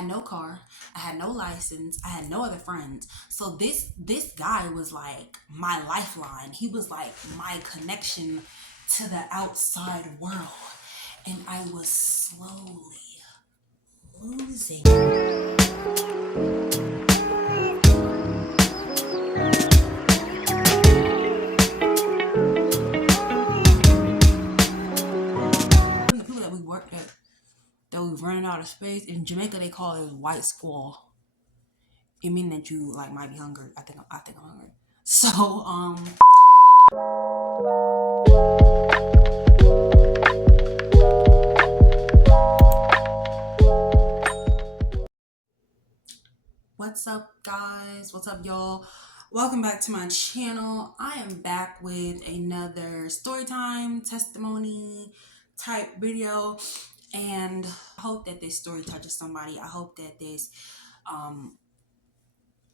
had no car, I had no license, I had no other friends. So this guy was like my lifeline. He was like my connection to the outside world. And I was slowly losing. The people that we worked at, that we running out of space. In Jamaica, they call it white squall. It means that you like might be hungry. I think I'm hungry. So what's up, guys? What's up, y'all? Welcome back to my channel. I am back with another story time testimony type video, and I hope that this story touches somebody. I hope that this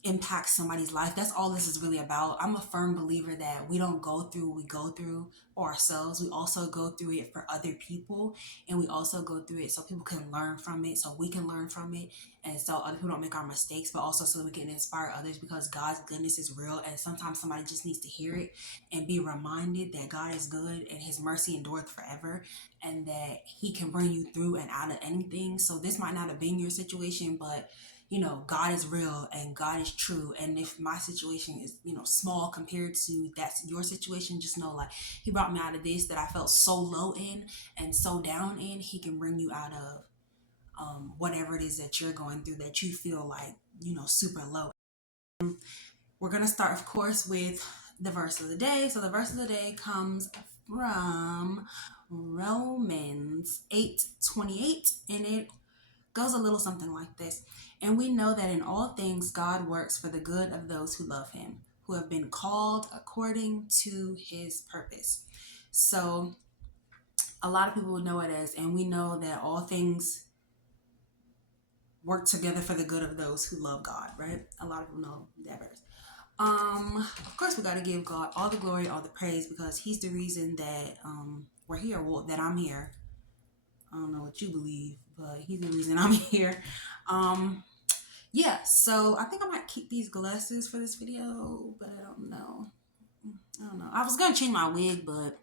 impact somebody's life. That's all this is really about. I'm a firm believer that we don't go through what we go through for ourselves. We also go through it for other people, and we also go through it so people can learn from it, so we can learn from it, and so other people don't make our mistakes, but also so we can inspire others, because God's goodness is real, and sometimes somebody just needs to hear it and be reminded that God is good and his mercy endureth forever, and that he can bring you through and out of anything. So this might not have been your situation, but God is real and God is true. And if my situation is, small compared to that's your situation, just know, like, he brought me out of this that I felt so low in and so down in. He can bring you out of whatever it is that you're going through that you feel like, super low. We're going to start, of course, with the verse of the day. So the verse of the day comes from Romans 8:28, and it goes a little something like this. And we know that in all things God works for the good of those who love him, who have been called according to his purpose. So a lot of people would know it as, and we know that all things work together for the good of those who love God, right? A lot of people know that verse. Of course, we got to give God all the glory, all the praise, because he's the reason that we're here, well, that I'm here. I don't know what you believe, but he's the reason I'm here. Yeah, so I think I might keep these glasses for this video, but I don't know. I was gonna change my wig, but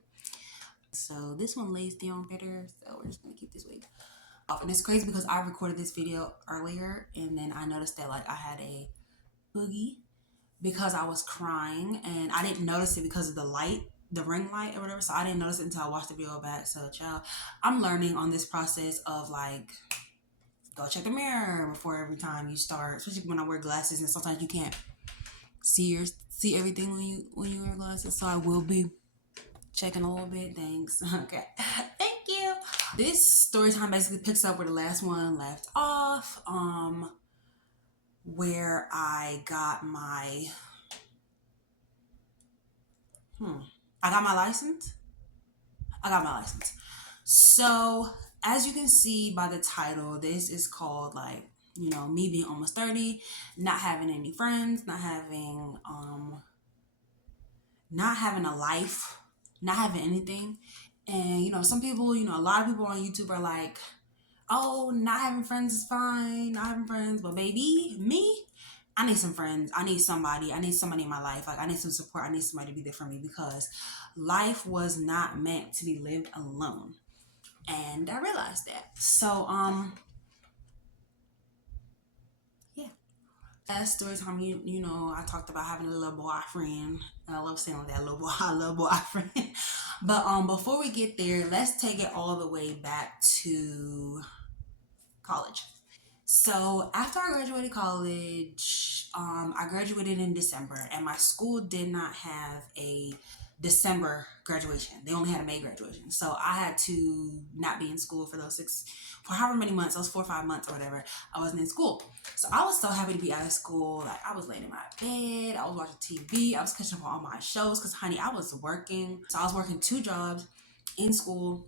so this one lays down better, so we're just gonna keep this wig off. And it's crazy because I recorded this video earlier, and then I noticed that like I had a boogie because I was crying, and I didn't notice it because of the light, the ring light or whatever. So I didn't notice it until I watched the video back. So, child, I'm learning on this process of like, go check the mirror before every time you start, especially when I wear glasses, and sometimes you can't see everything when you wear glasses. So I will be checking a little bit. Thanks. Okay. Thank you. This story time basically picks up where the last one left off. Where I got my I got my license. So as you can see by the title, this is called like, me being almost 30, not having any friends, not having a life, not having anything. And some people, a lot of people on YouTube are like, oh, not having friends is fine, not having friends, but baby, me, I need some friends. I need somebody in my life. Like, I need some support. I need somebody to be there for me, because life was not meant to be lived alone. And I realized that. So, yeah. Last story time, I talked about having a little boyfriend. I love saying that, little boy, I love boyfriend. But before we get there, let's take it all the way back to college. So after I graduated college, I graduated in December, and my school did not have a December graduation. They only had a May graduation. So I had to not be in school for for however many months, those 4 or 5 months or whatever, I wasn't in school. So I was so happy to be out of school. Like, I was laying in my bed, I was watching TV, I was catching up on all my shows, because honey, I was working. So I was working 2 jobs in school,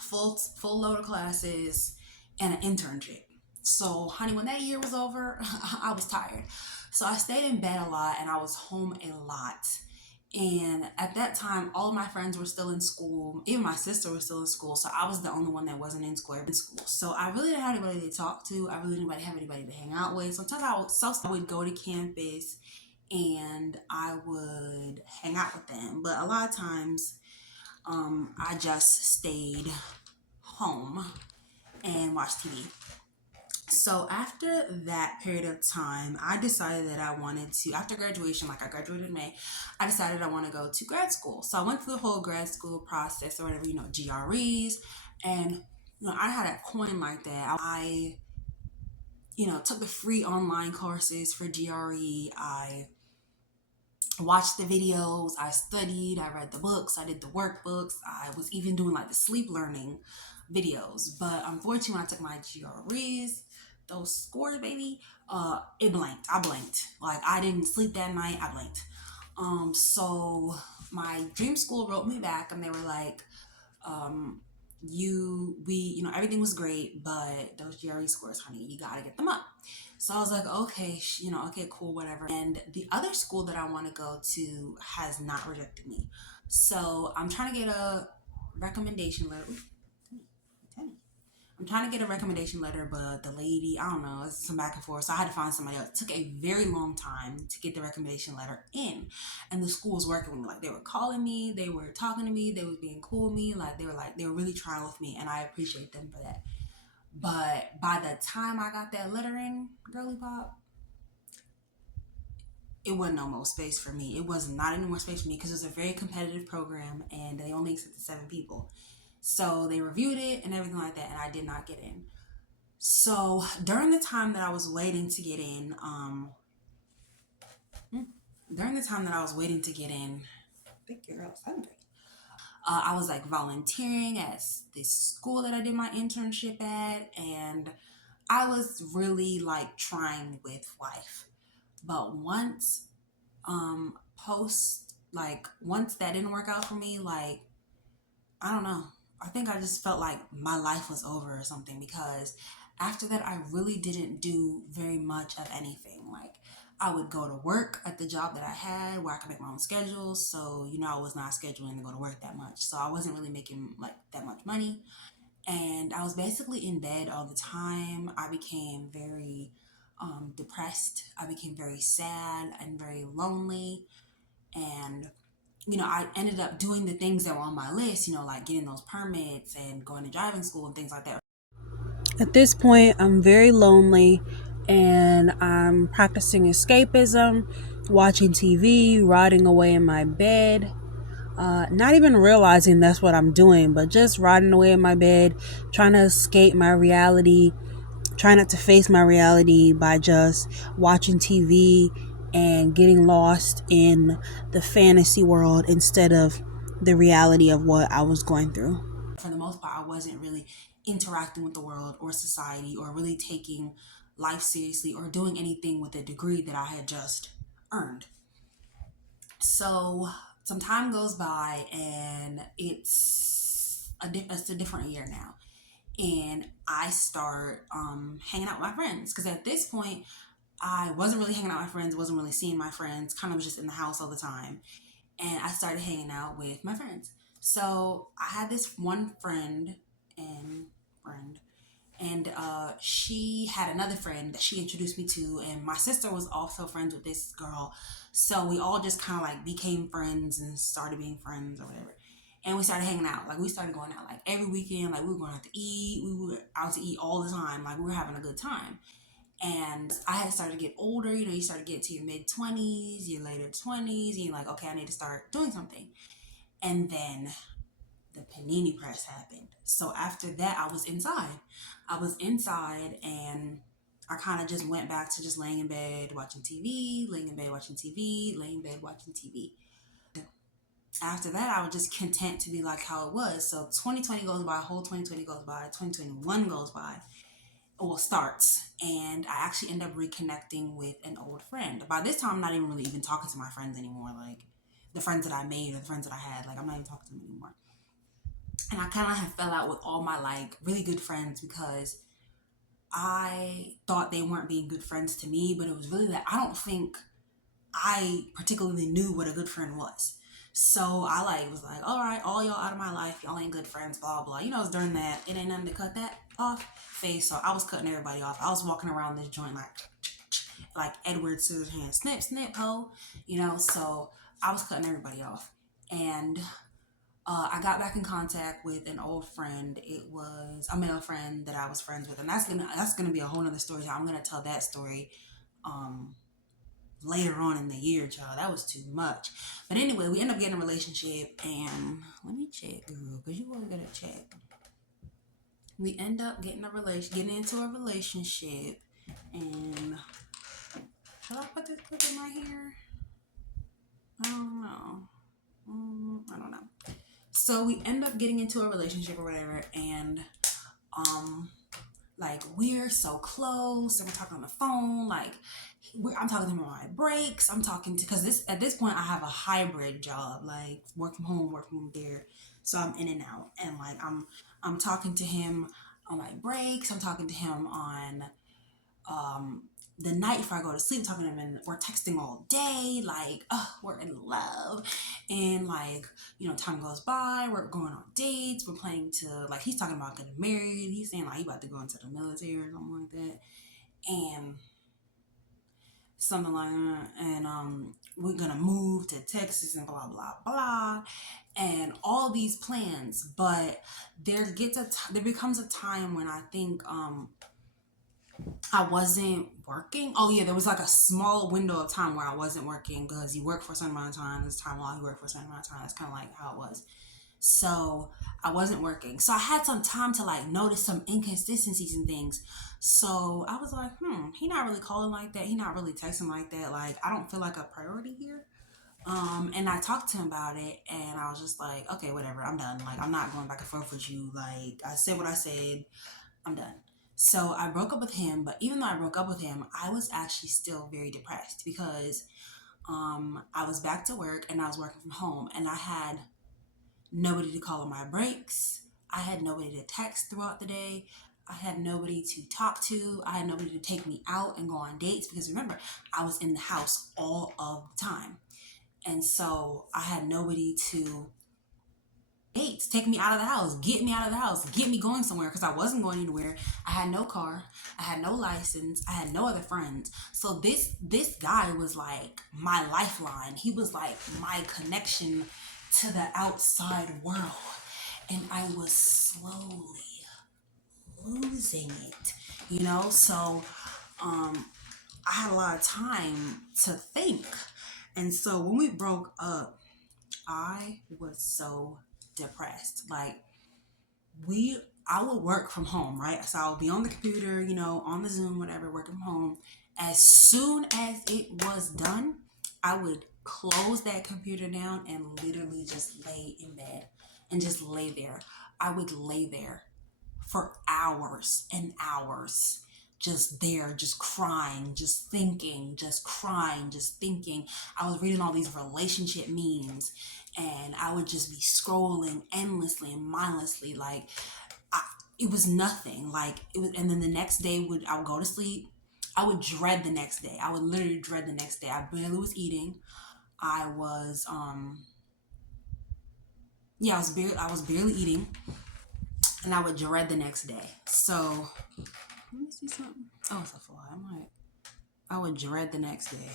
full load of classes, and an internship. So, honey, when that year was over, I was tired. So I stayed in bed a lot, and I was home a lot. And at that time, all of my friends were still in school. Even my sister was still in school. So I was the only one that wasn't in school. So I really didn't have anybody to talk to. I really didn't have anybody to hang out with. Sometimes I would go to campus and I would hang out with them. But a lot of times, I just stayed home and watched TV. So after that period of time, I decided that I wanted to, after graduation, like I graduated in May, I decided I want to go to grad school. So I went through the whole grad school process or whatever, GREs. And, I had a coin like that. Took the free online courses for GRE. I watched the videos, I studied, I read the books, I did the workbooks, I was even doing like the sleep learning videos. But unfortunately, when I took my GREs, those scores, baby, it blanked. I blanked. Like I didn't sleep that night. I blanked. So my dream school wrote me back, and they were like, everything was great, but those GRE scores, honey, you gotta get them up. So I was like, okay, okay, cool, whatever. And the other school that I want to go to has not rejected me. So I'm trying to get a recommendation letter. I'm trying to get a recommendation letter, but the lady, I don't know, it's some back and forth. So I had to find somebody else. It took a very long time to get the recommendation letter in. And the school was working with me. Like they were calling me, they were talking to me, they was being cool with me. They were really trying with me, and I appreciate them for that. But by the time I got that letter in, girly pop, it wasn't no more space for me. It was not any more space for me because it was a very competitive program and they only accepted 7 people. So they reviewed it and everything like that, and I did not get in. So during the time that I was waiting to get in, big girl, I was like volunteering at this school that I did my internship at, and I was really like trying with life. But once that didn't work out for me, like I don't know. I think I just felt like my life was over or something, because after that I really didn't do very much of anything. Like I would go to work at the job that I had where I could make my own schedule. So, I was not scheduling to go to work that much. So I wasn't really making like that much money. And I was basically in bed all the time. I became very depressed. I became very sad and very lonely. And I ended up doing the things that were on my list, like getting those permits and going to driving school and things like that. At this point, I'm very lonely and I'm practicing escapism, watching TV, rotting away in my bed, not even realizing that's what I'm doing, but just rotting away in my bed, trying to escape my reality, trying not to face my reality by just watching TV and getting lost in the fantasy world instead of the reality of what I was going through. For the most part, I wasn't really interacting with the world or society or really taking life seriously or doing anything with the degree that I had just earned. So some time goes by and it's a different year now. And I start hanging out with my friends, because at this point I wasn't really hanging out with my friends, wasn't really seeing my friends, kind of was just in the house all the time. And I started hanging out with my friends. So I had this one and friend and she had another friend that she introduced me to, and my sister was also friends with this girl. So we all just kind of like became friends and started being friends or whatever. And we started hanging out. Like we started going out like every weekend. Like we were going out to eat. We were out to eat all the time. Like we were having a good time. And I had started to get older. You started to get to your mid-20s, your later 20s, and you're like, okay, I need to start doing something. And then the panini press happened. So after that, I was inside. And I kind of just went back to just laying in bed watching TV, laying in bed watching TV, laying in bed watching TV. After that, I was just content to be like how it was. So 2020 goes by, whole 2020 goes by, 2021 goes by, starts, and I actually end up reconnecting with an old friend. By this time, I'm not even talking to my friends anymore. Like the friends that I made or the friends that I had, like I'm not even talking to them anymore. And I kind of have fell out with all my like really good friends because I thought they weren't being good friends to me, but it was really that I don't think I particularly knew what a good friend was. So I like was like, all right, all y'all out of my life, y'all ain't good friends, blah blah. You know, it's during that it ain't nothing to cut that off phase. So I was cutting everybody off. I was walking around this joint like Edward Scissorhands, snip snip ho, you know. So I was cutting everybody off, and I got back in contact with an old friend. It was a male friend that I was friends with, and that's gonna be a whole nother story. I'm gonna tell that story um, later on in the year, child. That was too much. But anyway, we end up getting a relationship, and let me check, girl, because you always gotta check. We end up getting into a relationship, and should I put this clip in my hair? I don't know. I don't know. So we end up getting into a relationship or whatever, and um, like we're so close, and we're talking on the phone. Like I'm talking to him on my breaks. I'm talking to because this at this point I have a hybrid job, like work from home, work from there. So I'm in and out, and like I'm talking to him on my breaks. I'm talking to him on um the night before I go to sleep, talking to him, and we're texting all day, like, oh, we're in love. And like, you know, time goes by, we're going on dates, we're planning to like he's talking about getting married, he's saying like he about to go into the military or something like that. And something like that. And we're gonna move to Texas and blah blah blah. And all these plans, but there becomes a time when I think I wasn't working. Oh yeah, there was like a small window of time where I wasn't working because you work for a certain amount of time. This time while you work for a certain amount of time. That's kind of like how it was. So I wasn't working. So I had some time to like notice some inconsistencies and things. So I was like, he not really calling like that. He not really texting like that. Like I don't feel like a priority here. And I talked to him about it, and I was just like, okay, whatever. I'm done. Like I'm not going back and forth with you. Like I said what I said. I'm done. So I broke up with him, but even though I broke up with him, I was actually still very depressed because I was back to work and I was working from home, and I had nobody to call on my breaks. I had nobody to text throughout the day. I had nobody to talk to. I had nobody to take me out and go on dates because remember, I was in the house all of the time. And so I had nobody to dates, take me out of the house, get me out of the house, get me going somewhere because I wasn't going anywhere. I had no car, I had no license, I had no other friends. So this guy was like my lifeline. He was like my connection to the outside world, and I was slowly losing it. You know, so I had a lot of time to think, and so when we broke up, I was so depressed. Like I would work from home, right? So I would be on the computer, you know, on the Zoom, whatever, working from home. As soon as it was done, I would close that computer down and literally just lay in bed and just lay there. I would lay there for hours and hours, just there, just crying, just thinking, just crying, just thinking. I was reading all these relationship memes, and I would just be scrolling endlessly and mindlessly. Like I, it was nothing. Like it was, and then the next day I would go to sleep. I would dread the next day. I would literally dread the next day. I barely was eating. I was yeah, I was barely eating, and I would dread the next day. So let me see something. Oh, it's a fly. I would dread the next day.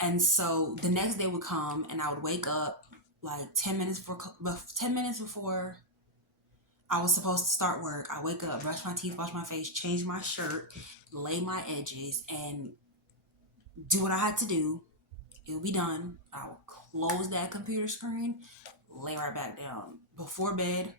And so the next day would come, and I would wake up like 10 minutes before I was supposed to start work. I wake up, brush my teeth, wash my face, change my shirt, lay my edges, and do what I had to do. It'll be done. I will close that computer screen, lay right back down. Before bed,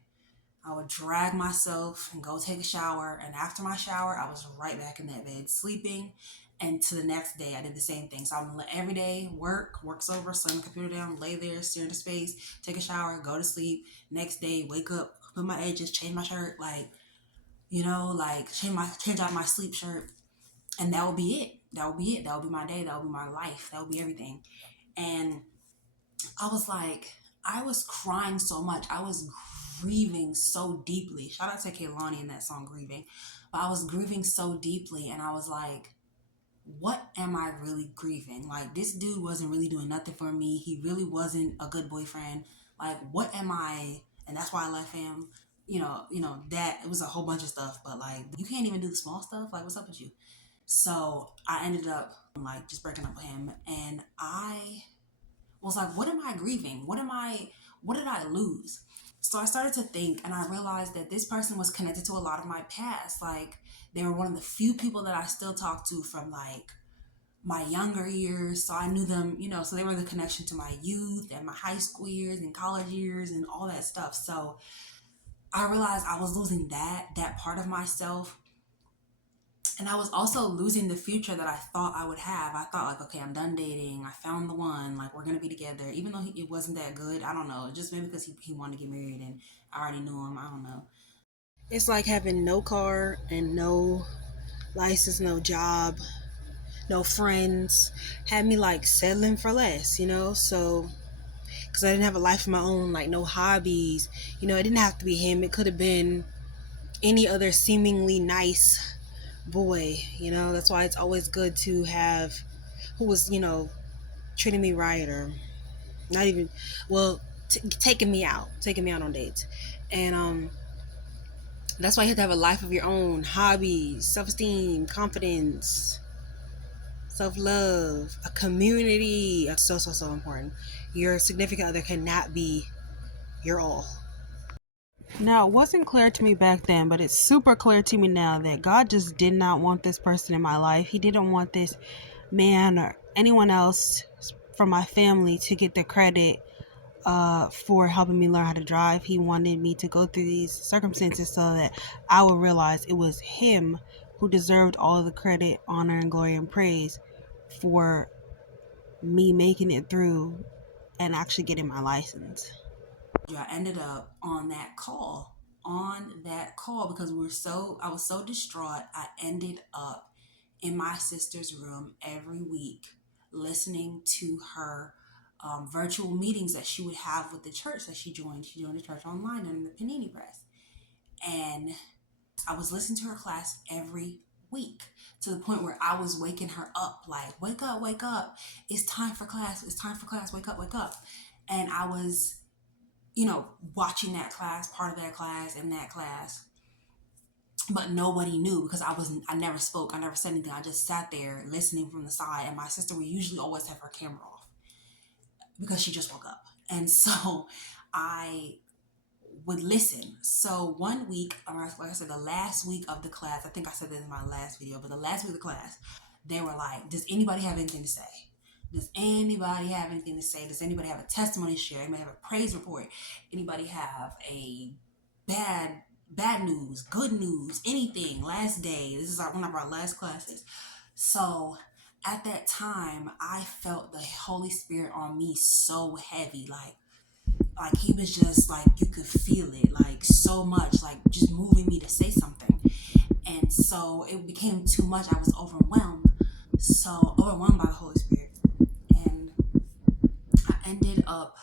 I would drag myself and go take a shower. And after my shower, I was right back in that bed sleeping. And to the next day, I did the same thing. So I'm every day, work's over, slam the computer down, lay there, stare into space, take a shower, go to sleep. Next day, wake up, put my edges, change my shirt, like, you know, like change out my sleep shirt. And that would be it. That would be it. That would be my day. That would be my life. That would be everything. And I was like, I was crying so much. I was grieving so deeply. Shout out to Kehlani in that song, Grieving. But I was grieving so deeply, and I was like, what am I really grieving? Like, this dude wasn't really doing nothing for me. He really wasn't a good boyfriend. Like, what am I? And that's why I left him. That it was a whole bunch of stuff, but like, you can't even do the small stuff. Like, what's up with you? So I ended up like just breaking up with him, and I was like, what am I grieving? What did I lose? So I started to think, and I realized that this person was connected to a lot of my past. Like, they were one of the few people that I still talk to from like my younger years. So I knew them, so they were the connection to my youth and my high school years and college years and all that stuff. So I realized I was losing that part of myself. And I was also losing the future that I thought I would have. I thought, like, okay, I'm done dating. I found the one. Like, we're going to be together. Even though it wasn't that good. I don't know. Just maybe because he wanted to get married and I already knew him. I don't know. It's like having no car and no license, no job, no friends. Had me like settling for less, So, because I didn't have a life of my own, like no hobbies. It didn't have to be him. It could have been any other seemingly nice boy. That's why it's always good to have who was, treating me right, or not even, well, taking me out on dates. And that's why you have to have a life of your own, hobbies, self-esteem, confidence, self-love, a community. So, so, so important. Your significant other cannot be your all. Now, it wasn't clear to me back then, but it's super clear to me now that God just did not want this person in my life. He didn't want this man or anyone else from my family to get the credit for helping me learn how to drive. He wanted me to go through these circumstances so that I would realize it was him who deserved all of the credit, honor, and glory and praise for me making it through and actually getting my license. I ended up on that call because I was so distraught. I ended up in my sister's room every week listening to her virtual meetings that she would have with the church that she joined. She joined the church online in the Panini Press. And I was listening to her class every week to the point where I was waking her up, like, wake up. It's time for class. It's time for class. Wake up, wake up. And I was, watching that class, part of that class, in that class. But nobody knew because I never spoke. I never said anything. I just sat there listening from the side. And my sister would usually always have her camera off because she just woke up. And so I would listen. So one week, or like I said, the last week of the class, I think I said this in my last video, but the last week of the class, they were like, does anybody have anything to say? Does anybody have anything to say? Does anybody have a testimony to share? Anybody have a praise report? Anybody have a bad bad news, good news, anything? Last day. This is one of our last classes. So at that time, I felt the Holy Spirit on me so heavy, like he was just like, you could feel it, like so much, like just moving me to say something. And so it became too much. I was overwhelmed, so overwhelmed by the Holy Spirit. And I ended up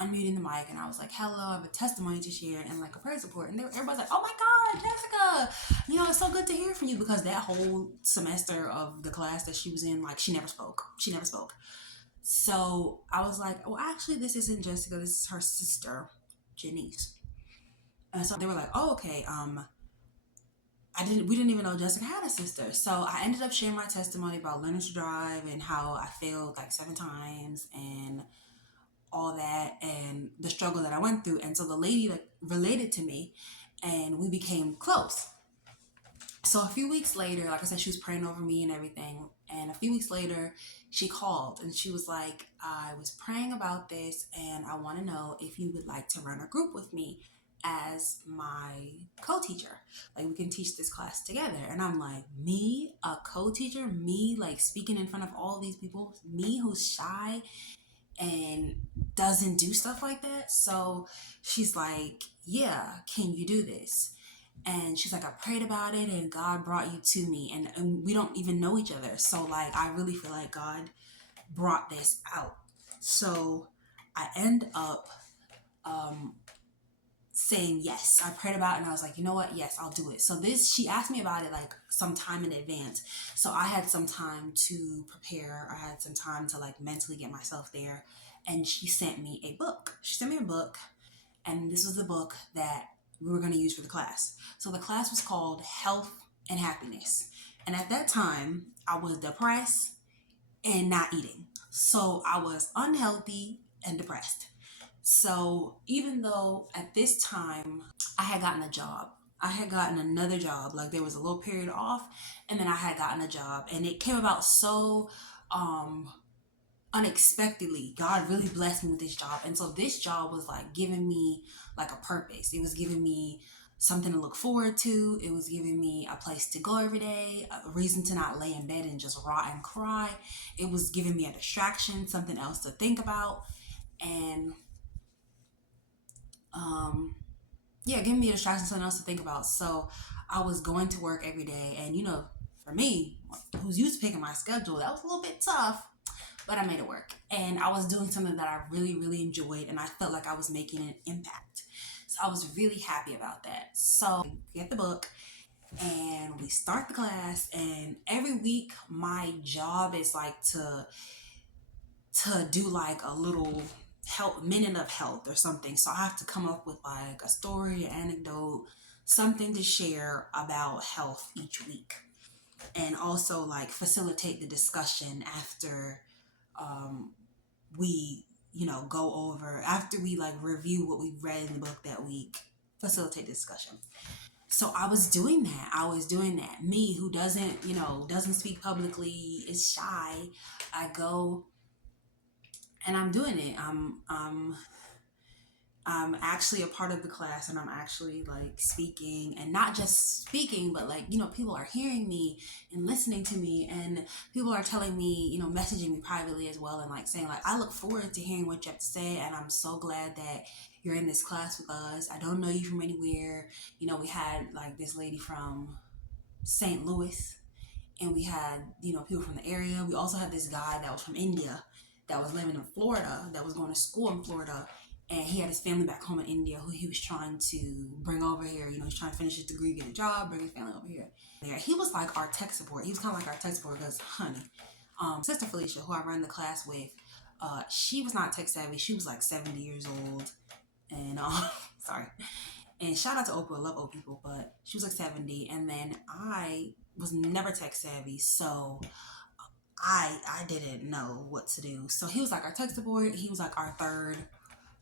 unmuting the mic, and I was like, hello, I have a testimony to share and like a praise report. And everybody's like, oh my God, Jessica, it's so good to hear from you, because that whole semester of the class that she was in, like, she never spoke. So I was like, oh, actually, this isn't Jessica. This is her sister, Janice. And so they were like, oh, okay. We didn't even know Jessica had a sister. So I ended up sharing my testimony about learning to drive and how I failed like 7 times and all that, and the struggle that I went through. And so the lady like related to me, and we became close. So a few weeks later, like I said, she was praying over me and everything. And a few weeks later, she called and she was like, I was praying about this and I want to know if you would like to run a group with me as my co-teacher. Like, we can teach this class together. And I'm like, me, a co-teacher? Me, like, speaking in front of all these people? Me, who's shy and doesn't do stuff like that? So she's like, yeah, can you do this? And she's like, I prayed about it and God brought you to me, and we don't even know each other. So like, I really feel like God brought this out. So I end up saying yes. I prayed about it and I was like, you know what? Yes, I'll do it. So she asked me about it like some time in advance. So I had some time to prepare. I had some time to like mentally get myself there. And she sent me a book. She sent me a book, and this was the book that we were going to use for the class. So the class was called Health and Happiness. And at that time, I was depressed and not eating. So I was unhealthy and depressed. So even though at this time I had gotten a job, I had gotten another job, like there was a little period off, and then I had gotten a job, and it came about so um unexpectedly. God really blessed me with this job. And so this job was like giving me like a purpose. It was giving me something to look forward to. It was giving me a place to go every day, a reason to not lay in bed and just rot and cry. It was giving me a distraction, something else to think about. And yeah, giving me a distraction, something else to think about. So I was going to work every day. And for me, who's used to picking my schedule, that was a little bit tough, but I made it work. And I was doing something that I really, really enjoyed, and I felt like I was making an impact. So I was really happy about that. So I get the book and we start the class, and every week my job is like to do like a little health minute of health or something. So I have to come up with like a story, an anecdote, something to share about health each week, and also like facilitate the discussion after we go over, after we like review what we read in the book that week, facilitate discussion. So I was doing that. Me, who doesn't speak publicly, is shy, I go and I'm doing it. I'm actually a part of the class, and I'm actually like speaking, and not just speaking, but like, people are hearing me and listening to me, and people are telling me, messaging me privately as well, and like saying like, I look forward to hearing what you have to say, and I'm so glad that you're in this class with us. I don't know you from anywhere. We had like this lady from St. Louis, and we had, people from the area. We also had this guy that was from India that was living in Florida, that was going to school in Florida, and he had his family back home in India who he was trying to bring over here. He's trying to finish his degree, get a job, bring his family over here. He was like our tech support. He was kind of like our tech support because, honey, Sister Felicia, who I run the class with, she was not tech savvy. She was like 70 years old, and sorry. And shout out to Oprah, I love old people, but she was like 70, and then I was never tech savvy, so I didn't know what to do. So he was like our tech support. He was like our third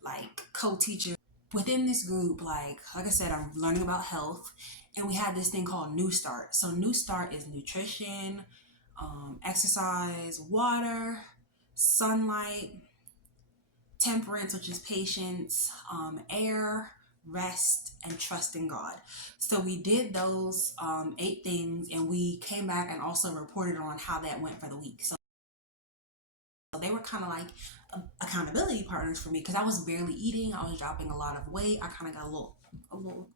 like co-teacher within this group. Like I said, I'm learning about health, and we had this thing called New Start. So New Start is nutrition, exercise, water, sunlight, temperance, which is patience, air, rest, and trust in God. So we did those 8 things, and we came back and also reported on how that went for the week. So they were kind of like accountability partners for me, because I was barely eating. I was dropping a lot of weight. I kind of got a little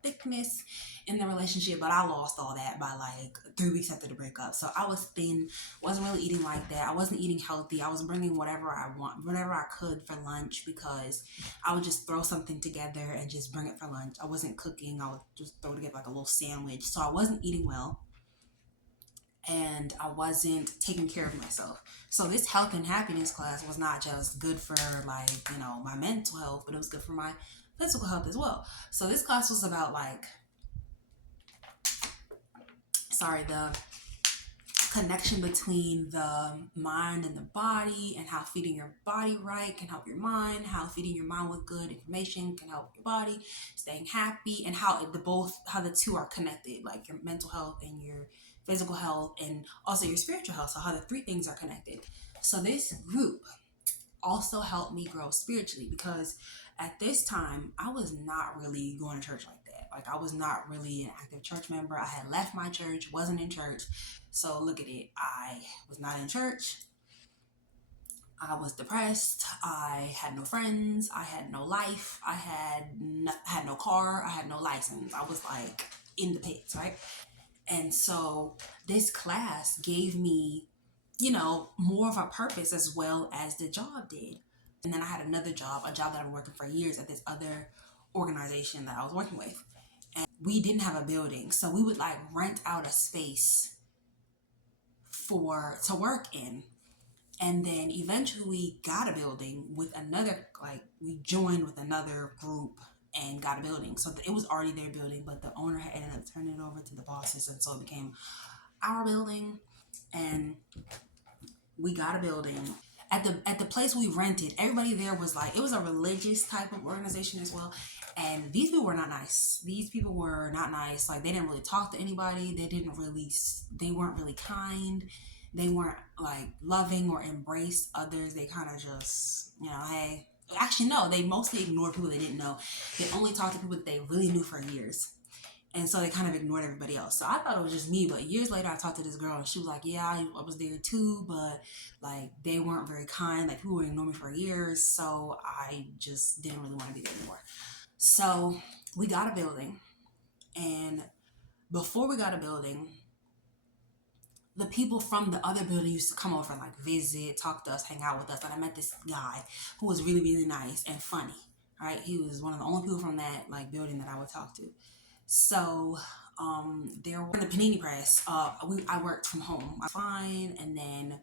thickness in the relationship, but I lost all that by like 3 weeks after the breakup. So I was thin, wasn't really eating like that. I wasn't eating healthy. I was bringing whatever I could for lunch, because I would just throw something together and just bring it for lunch. I wasn't cooking. I would just throw together like a little sandwich. So I wasn't eating well, and I wasn't taking care of myself. So this health and happiness class was not just good for like, my mental health, but it was good for my physical health as well. So this class was about like, the connection between the mind and the body, and how feeding your body right can help your mind, how feeding your mind with good information can help your body, staying happy, and how the two are connected, like your mental health and your physical health, and also your spiritual health. So how the 3 things are connected. So this group also helped me grow spiritually, because at this time I was not really going to church like that. Like, I was not really an active church member. I had left my church, wasn't in church. So look at it. I was not in church. I was depressed. I had no friends. I had no life. I had no car. I had no license. I was like in the pits, right? And so this class gave me, more of a purpose, as well as the job did. And then I had another job, a job that I've been working for years at this other organization that I was working with. We didn't have a building, so we would like rent out a space for to work in. And then eventually we got a building with another, like we joined with another group and got a building. So it was already their building, but the owner had ended up turning it over to the bosses, and so it became our building. And we got a building at the place we rented. Everybody there was like, it was a religious type of organization as well, and these people were not nice. These people were not nice. Like, they didn't really talk to anybody. They weren't really kind. They weren't like loving or embrace others. They kind of just, hey, actually no, they mostly ignored people they didn't know. They only talked to people that they really knew for years, and so they kind of ignored everybody else. So I thought it was just me, but years later I talked to this girl and she was like, yeah, I was there too, but like they weren't very kind. Like, people were ignoring me for years, so I just didn't really want to be there anymore. So we got a building, and before we got a building, the people from the other building used to come over and like visit, talk to us, hang out with us. And I met this guy who was really, really nice and funny. Right? He was one of the only people from that like building that I would talk to. So there were in the panini press. I worked from home. I was fine, and then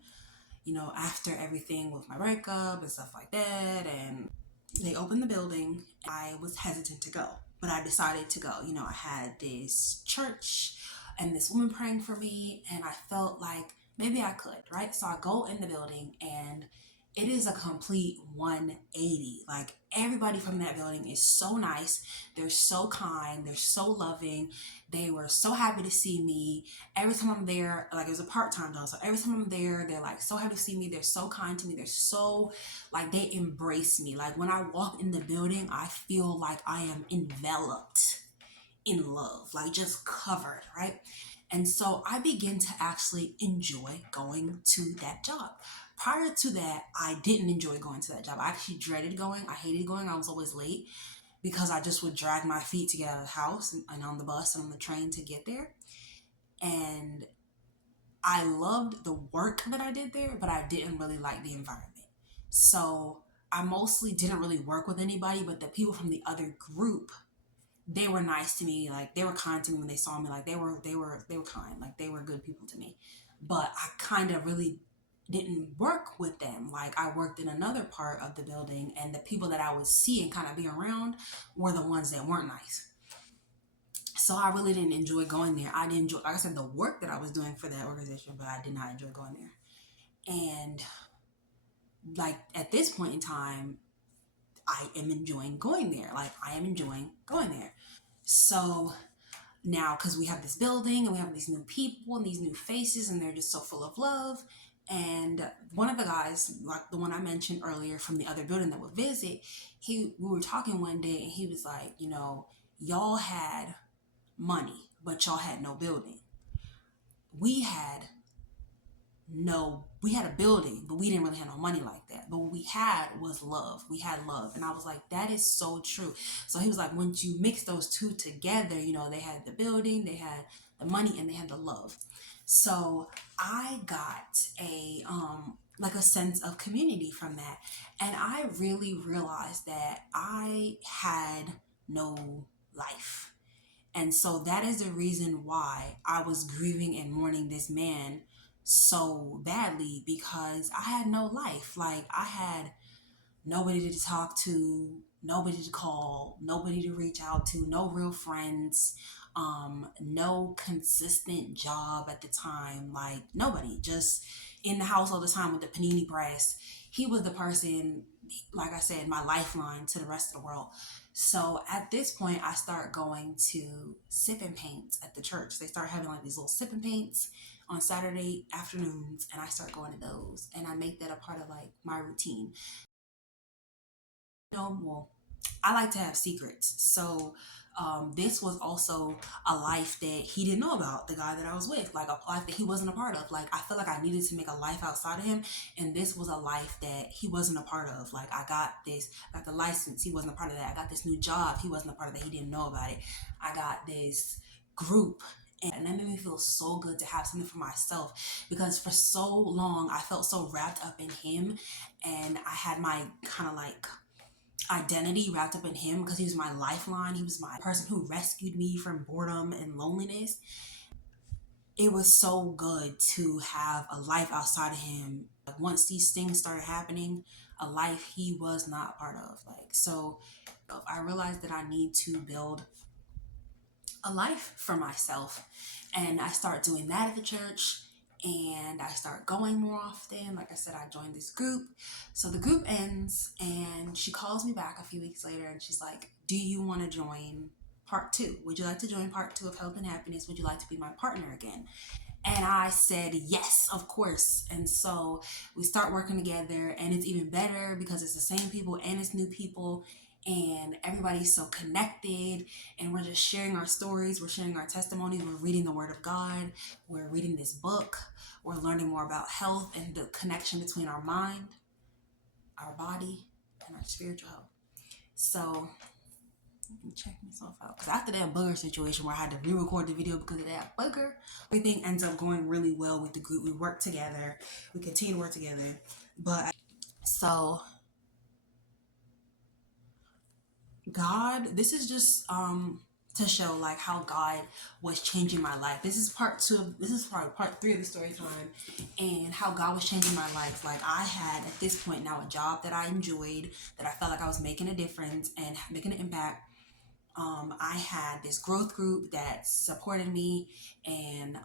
after everything with my breakup and stuff like that, and they opened the building, I was hesitant to go, but I decided to go. I had this church and this woman praying for me, and I felt like maybe I could, right? So I go in the building, and it is a complete 180. Like, everybody from that building is so nice. They're so kind. They're so loving. They were so happy to see me. Every time I'm there, like, it was a part-time job. So every time I'm there, they're like so happy to see me. They're so kind to me. They're so, like, they embrace me. Like, when I walk in the building, I feel like I am enveloped in love, like just covered, right? And so I begin to actually enjoy going to that job. Prior to that, I didn't enjoy going to that job. I actually dreaded going. I hated going. I was always late because I just would drag my feet to get out of the house and on the bus and on the train to get there. And I loved the work that I did there, but I didn't really like the environment. So I mostly didn't really work with anybody, but the people from the other group, they were nice to me. Like, they were kind to me when they saw me. Like, they were kind. Like, they were good people to me. But I kind of really didn't work with them. Like, I worked in another part of the building, and the people that I would see and kind of be around were the ones that weren't nice. So I really didn't enjoy going there. I didn't enjoy, like I said, the work that I was doing for that organization, but I did not enjoy going there. And like, at this point in time, I am enjoying going there. Like, I am enjoying going there. So now, because we have this building and we have these new people and these new faces, and they're just so full of love. And one of the guys, like the one I mentioned earlier from the other building that would visit, we were talking one day, and he was like, y'all had money, but y'all had no building. We had we had a building, but we didn't really have no money like that. But what we had was love. We had love. And I was like, that is so true. So he was like, once you mix those two together, they had the building, they had the money, and they had the love. So I got like a sense of community from that. And I really realized that I had no life. And so that is the reason why I was grieving and mourning this man so badly, because I had no life. Like, I had nobody to talk to, nobody to call, nobody to reach out to, no real friends, no consistent job at the time, like nobody, just in the house all the time with the panini press. He was the person, like I said, my lifeline to the rest of the world. So at this point, I start going to sip and paints at the church. They start having like these little sip and paints on Saturday afternoons, and I start going to those, and I make that a part of like my routine. No, well, I like to have secrets. So this was also a life that he didn't know about, the guy that I was with, like a life that he wasn't a part of. Like, I felt like I needed to make a life outside of him, and this was a life that he wasn't a part of. Like, I got the license, he wasn't a part of that. I got this new job, he wasn't a part of that, he didn't know about it. I got this group, and that made me feel so good to have something for myself, because for so long I felt so wrapped up in him, and I had my kind of like identity wrapped up in him because he was my lifeline. He was my person who rescued me from boredom and loneliness. It was so good to have a life outside of him. Like once these things started happening, a life he was not a part of. Like so I realized that I need to build a life for myself. And I start doing that at the church, and I start going more often. Like I said, I joined this group. So the group ends and she calls me back a few weeks later and she's like, "Do you want to join part two? Would you like to join part two of Health and Happiness? Would you like to be my partner again?" And I said, yes, of course. And so we start working together, and it's even better because it's the same people and it's new people, and everybody's so connected, and we're just sharing our stories, we're sharing our testimonies, we're reading the Word of God, we're reading this book, we're learning more about health and the connection between our mind, our body, and our spiritual health. So let me check myself out. Because after that booger situation where I had to re-record the video because of that booger, everything ends up going really well with the group. We work together. We continue to work together. But so God, this is just to show like how God was changing my life. This is part two of this is part three of the story time, and how God was changing my life. Like I had at this point now a job that I enjoyed, that I felt like I was making a difference and making an impact. I had this growth group that supported me and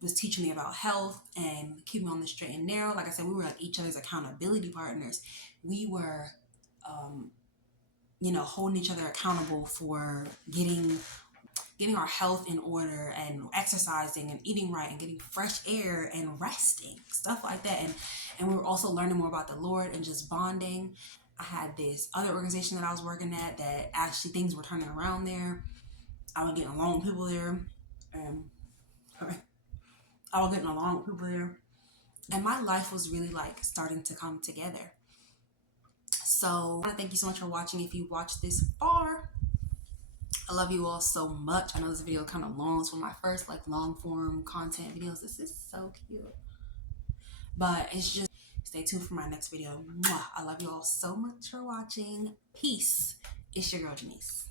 was teaching me about health and keeping me on the straight and narrow. Like I said, we were like each other's accountability partners. We were, holding each other accountable for getting our health in order and exercising and eating right and getting fresh air and resting, stuff like that. And we were also learning more about the Lord and just bonding. I had this other organization that I was working at that actually things were turning around there. I was getting along with people there. And I was getting along with people there. And my life was really like starting to come together. So I want to thank you so much for watching. If you watched this far, I love you all so much. I know this video kind of long. It's one of my first like long form content videos. This is so cute. But it's just stay tuned for my next video. Mwah. I love you all so much for watching. Peace. It's your girl Janice.